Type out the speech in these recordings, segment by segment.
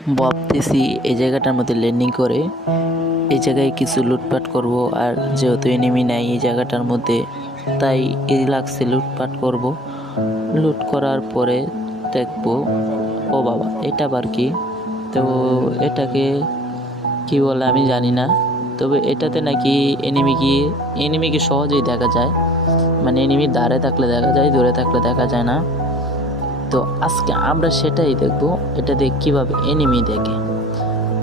ভাবতেছি এই জায়গাটার মধ্যে ল্যান্ডিং করে এই জায়গায় কিছু লুটপাট করব। আর যেহেতু এনিমি নাই এই জায়গাটার মধ্যে, তাই এই লাগছে লুটপাট করব। লুট করার পরে দেখবো, ও বাবা এটা আবার কি? তো এটাকে কি বলে আমি জানি না। তবে এটাতে নাকি এনিমিকে সহজেই দেখা যায়, মানে এনিমি দাঁড়ে থাকলে দেখা যায়, দূরে থাকলে দেখা যায় না। তো আজকে আমরা সেটাই দেখবো, এটা দিয়ে কীভাবে এনিমি দেখে।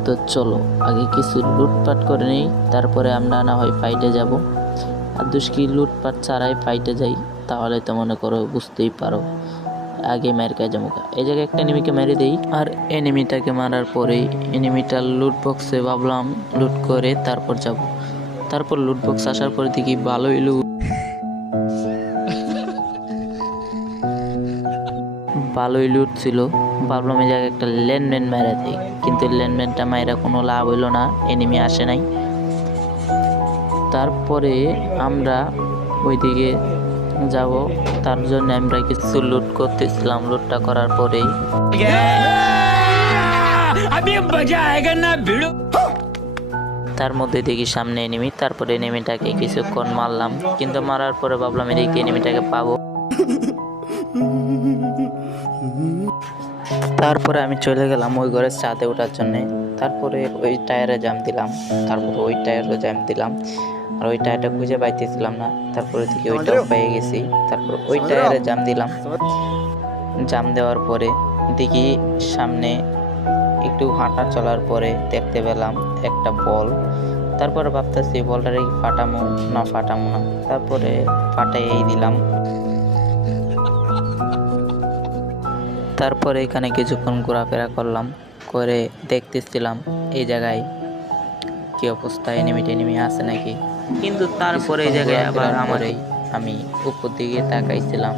তো চলো আগে কিছু লুটপাট করে নিই, তারপরে আমরা না হয় ফাইটে যাব। আর দুষ্কি লুটপাট ছাড়াই ফাইটে যাই, তাহলে তো মনে করো বুঝতেই পারো আগে মেরে কাজ মুখা। এই জায়গায় একটা এনিমিকে মেরে দেই, আর এনিমিটাকে মারার পরেই এনিমিটার লুট বক্সে ভাবলাম লুট করে তারপর যাব। তারপর লুট বক্স আসার পরে দেখি ভালোই লুট ছিল। ভাবলাম এই জায়গায় একটা ল্যান্ডম্যান মেরে দিই, কিন্তু ল্যান্ডম্যানটা মাইরা কোনো লাভ হইলো না, এনিমি আসে নাই। তারপরে আমরা ওইদিকে যাব, তার জন্য আমরা কিছু লুট করতেছিলাম। লুটটা করার পরেই তার মধ্যে দেখি সামনে এনিমি। তারপরে এনিমিটাকে কিছুক্ষণ মারলাম, কিন্তু মারার পরে ভাবলাম এদিকে এনিমিটাকে পাবো। তারপরে আমি চলে গেলাম ওই ঘরের ছাদে ওঠার জন্যে। তারপরে ওই টায়ারে জাম দিলাম, তারপরে ওই টায়ারও জাম দিলাম, আর ওই টায়ারটা খুঁজে পাইতেছিলাম না। তারপরে দেখি ওইটাও পেয়ে গেছি, তারপর ওই টায়ারে জাম দিলাম। জাম দেওয়ার পরে দেখি সামনে একটু হাঁটা চলার পরে দেখতে পেলাম একটা বল। তারপরে ভাবতেছি বলটারে ফাটামো না ফাটামো না, তারপরে ফাটাই দিলাম। তারপরে এখানে কিছুক্ষণ ঘোরাফেরা করলাম, করে দেখতেছিলাম এই জায়গায় কি অবস্থা, এনিমি আছে নাকি। কিন্তু তারপরে এই জায়গায় আবার আমি উপর দিকে তাকাইছিলাম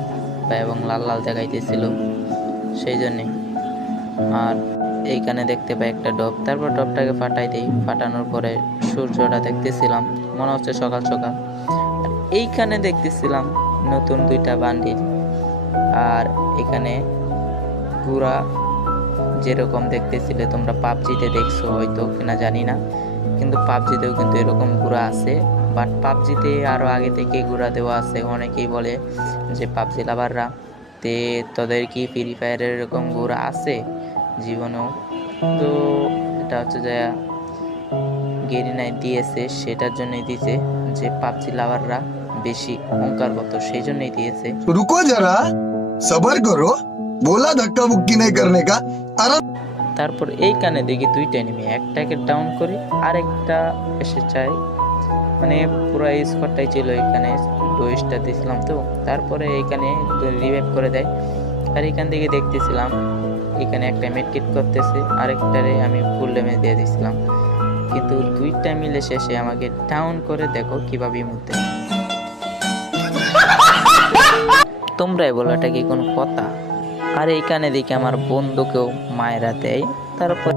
এবং লাল লাল দেখাইতেছিল, সেই জন্যে। আর এইখানে দেখতে পাই একটা ডব, তারপর ডবটাকে ফাটাই দিই। ফাটানোর পরে সূর্যটা দেখতেছিলাম, মনে হচ্ছে সকাল সকাল। এইখানে দেখতেছিলাম নতুন 2টা বান্ডিল। আর এখানে ঘোড়া যেরকম দেখতেছিলে তোমরা পাবজিতে দেখছো হয়তো কিনা জানি না, কিন্তু পাবজিতেও কিন্তু এরকম ঘোড়া আছে। বাট পাবজিতে আরও আগে থেকে ঘোড়া দেওয়া আছে। অনেকেই বলে যে পাবজি লাভাররা, তোদের কি ফ্রি ফায়ারের এরকম ঘোড়া আছে জীবনেও? তো এটা হচ্ছে যে গেরিনায় দিয়েছে, সেটার জন্যই দিয়েছে যে পাবজি লাভাররা বেশি অহংকারগত, সেই জন্যই দিয়েছে। রুকো যারা, সবার করো, बोला धक्का मुक्की नहीं करने का। তারপর এইখানে দেখি 2টা এনিমি, একটাকে ডাউন করি, আরেকটা এসে চাই, মানে পুরো স্কোয়াডটাই ছিল এখানে। ডোইসটা দিয়েছিলাম তো, তারপরে এইখানে রিভাইভ করে দেয়। আর এখান থেকে দেখতেছিলাম এখানে একটা মেডকিট করতেছে, আরেকটারে আমি ফুল ড্যামেজ দিয়ে দিয়েছিলাম, কিন্তু 2টা মিলে শেষে আমাকে ডাউন করে। দেখো কিভাবে মধ্যে তোমরাই বলো এটা কি কোনো কথা? আর এইখানে দেখি আমার বন্ধুকেও মায়েরা দেয়। তারপর